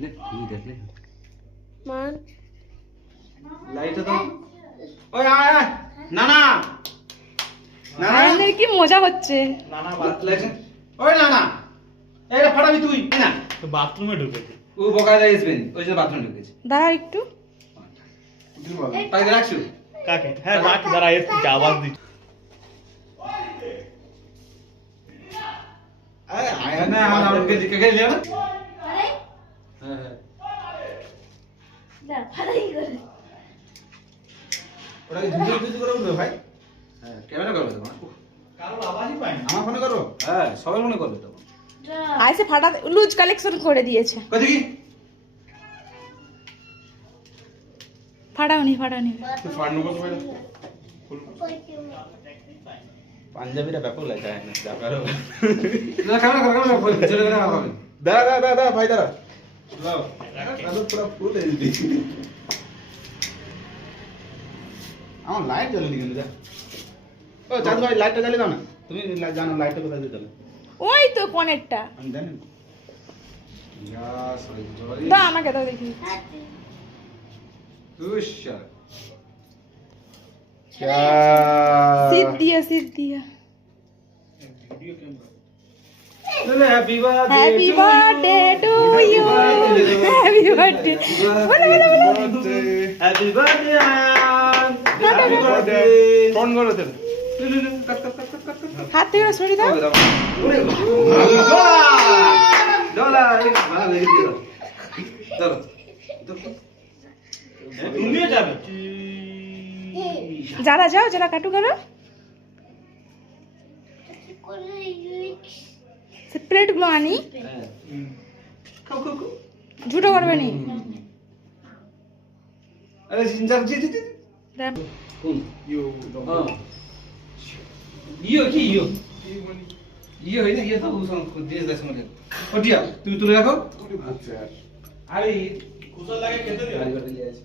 ले ये देख ले मान लाइट तो ओए आय आय नाना नाना আমাদের কি মজা হচ্ছে। नाना बात লাগছে ওই নানা এইটা ফাটাবি তুই না তো বাথরুমে ঢুকেছে। ও বকা যায় স্পেন ওই যে বাথরুমে ঢুকেছে দাঁড়া একটু। তাই রাখছো কাকে? হ্যাঁ রাখ, দাঁড়া এর থেকে আওয়াজ দিচ্ছি। আরে আয় না আমরা কে কে লিয়া না হ্যাঁ হ্যাঁ না ফালাই করে ওটা কি ভিডিও ভিডিও করে উঠবে ভাই হ্যাঁ ক্যামেরা করবে তো কারোর আওয়াজই পাই না। আমার ফোনে করো হ্যাঁ সবাই মনে করবে তো আইসে ফাটা লুজ কালেকশন করে দিয়েছে। কই দেখি ফাটাওনি ফাড়নো কত ভাই পাঞ্জাবিটা ব্যাপক লাগে না ব্যাপার না ক্যামেরা কর চলে গেলে হবে দাঁড়া ভাই দাঁড়া লাও দাদু পুরো ফুল এই দিছি আমার লাইট জ্বলেনি কেন যা ও চাঁদ ভাই লাইটটা জ্বালিয়ে দাও না তুমি জানো লাইটটা কোথায় দিতে হবে ওই তো কোণেরটা আমি জানি ইয়া সরি জলি দাও আমাকে দাও দেখি। দুশা সিট দিয়া video camera. Happy happy birthday to you happy birthday বলো happy birthday happy birthday phone করো তো হাত থেকে সরি দাও। ডলা ভালো লেগে দিও ধরো তুমিও যাবে। যারা কাটু করো সে প্লেট গুলো আনি খাও ঝুটো করবে নি। আরে জিঞ্জার জি কোন ইউ ইয়ো কি ইয়ো ইয়ো হই না ইয়ো তো উসন দিয়ে দেশ মধ্যে ওটিয়া তুমি তুলে রাখো আরে কুশল লাগে খেতে দিও। গাড়ি করে নিয়ে আসি